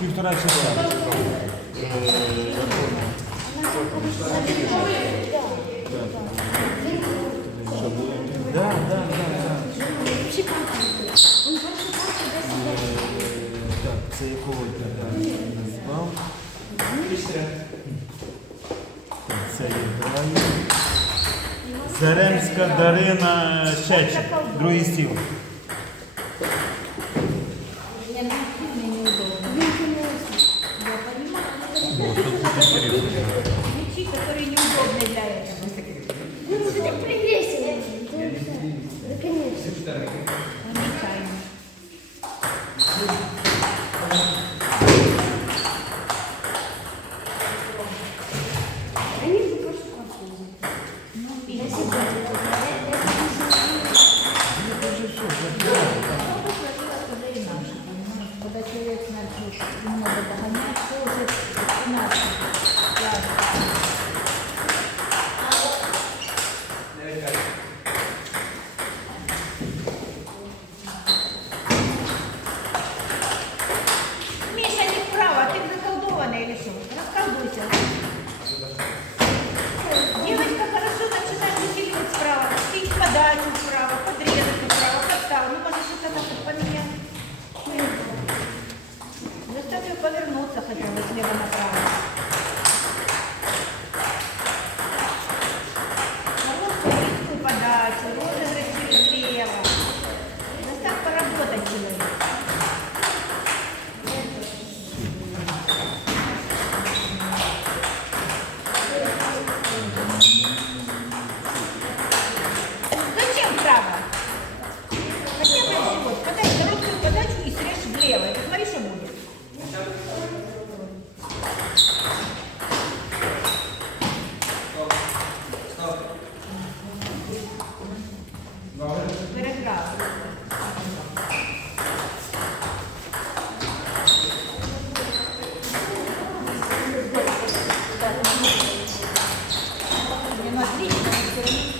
півтора часа. Так, так, так. Це якого дня? Це я граю. Заремська Дарина Чечик, другий стіл. Вот, тут будет интересно. Мечи, которые неудобны для этого. Ну, это так повесело. Да, конечно. Jackson.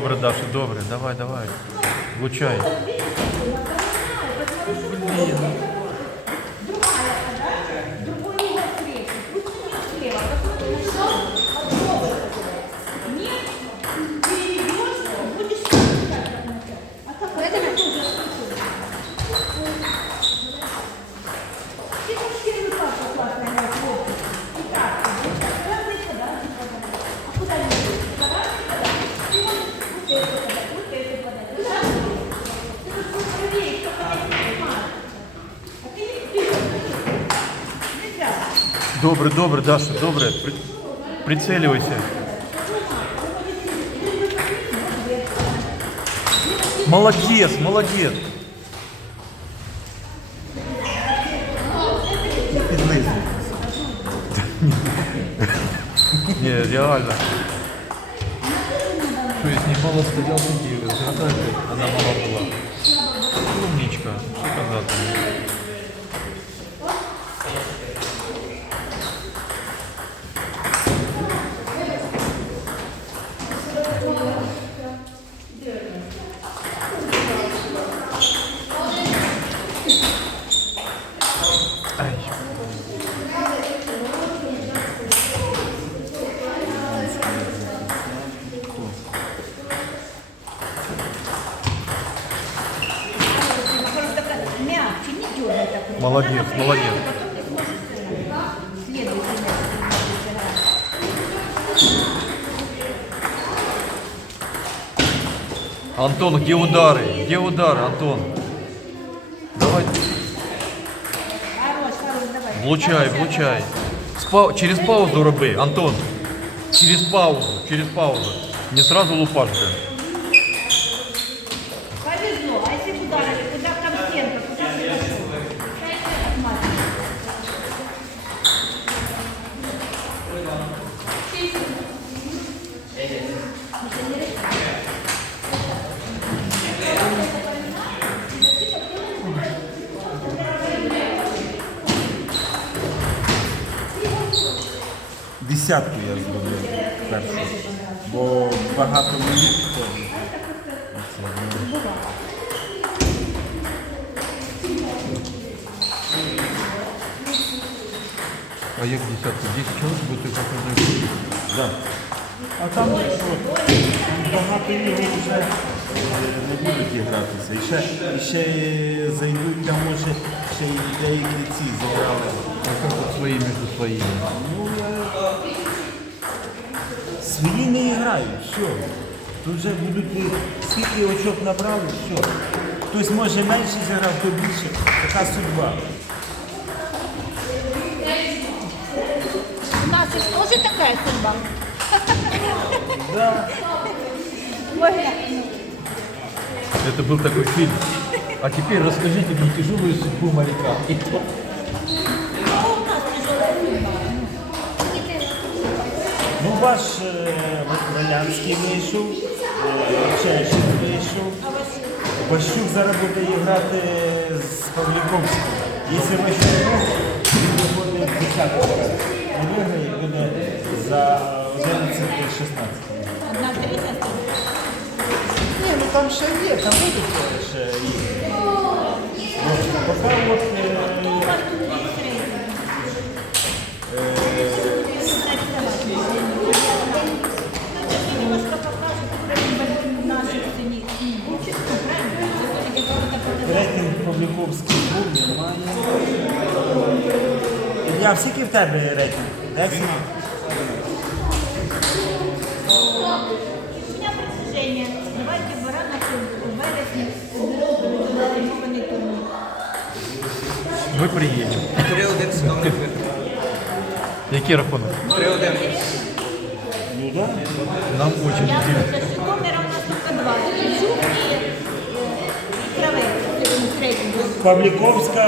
Добре, Даша, добре. Давай, давай. Влучай. Другой Добре, добре, Даша, добре. При... Прицелюйся. Молодец, молодец. Не, реально. Что, если не мало стоял, сидел, она мала была. Умничка, что казати. Молодец, молодец. Антон, где удары? Где удары, Антон? Давай. Влучай, влучай. Спа- Через паузу роби, Антон. Через паузу, через паузу. Не сразу лупаш, Десятку я зробив першу. Бо багато теж. Ну. А як десятку? 10 чоловік буде як одна Да. А там багато ігор вже не будуть гратися. І ще, і ще зайдуть, там може ще й деякі ці зіграли. А як от свої між своїми? Ну, е, свої не грають, все. Тут вже будуть е, скільки очок набрали, все. Хтось може менше зіграв, хто більше. Така судьба. У нас же тоже такая судьба. Да. Ой, Это был такой фильм. А теперь расскажите мне тяжелую судьбу моряка. И то- Ну, ваш е, вийшов, е, вийшов. Ващук зараз буде грати з Павліковським. Якщо Ващук, він в 10 Не виграє, буде за 11-16. одна. Ні, ну там ще є, там будуть е, ще ігри. От, Поки от Ілля, скільки в тебе рейтинг? 10? У меня. Давайте в Баранах вересні організований турнір. Ми приїдемо. 3-1 судовний. Який рахунок? 3-1. Ну. Нам очень Я интересно. за Житомира у нас два. Кравець. Павліковська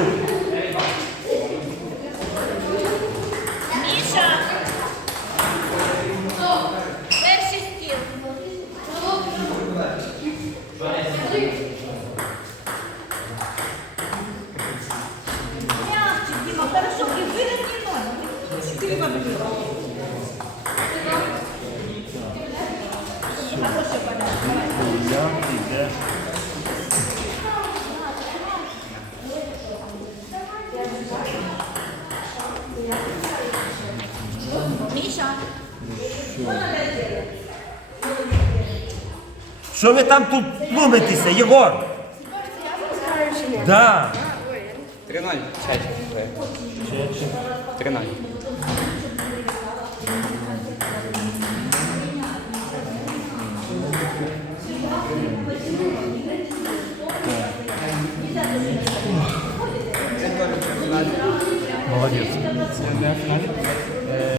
е, Ващук. Міша! Перший стіл. Мягче, Дима, хорошо, и вырос. Четыре бабли. Хороший подарок. давай. Я йде. Міша. Що ви там тут тлумитеся, Єгор? Да. 3-0. Чай. Три-ноль. Молодец.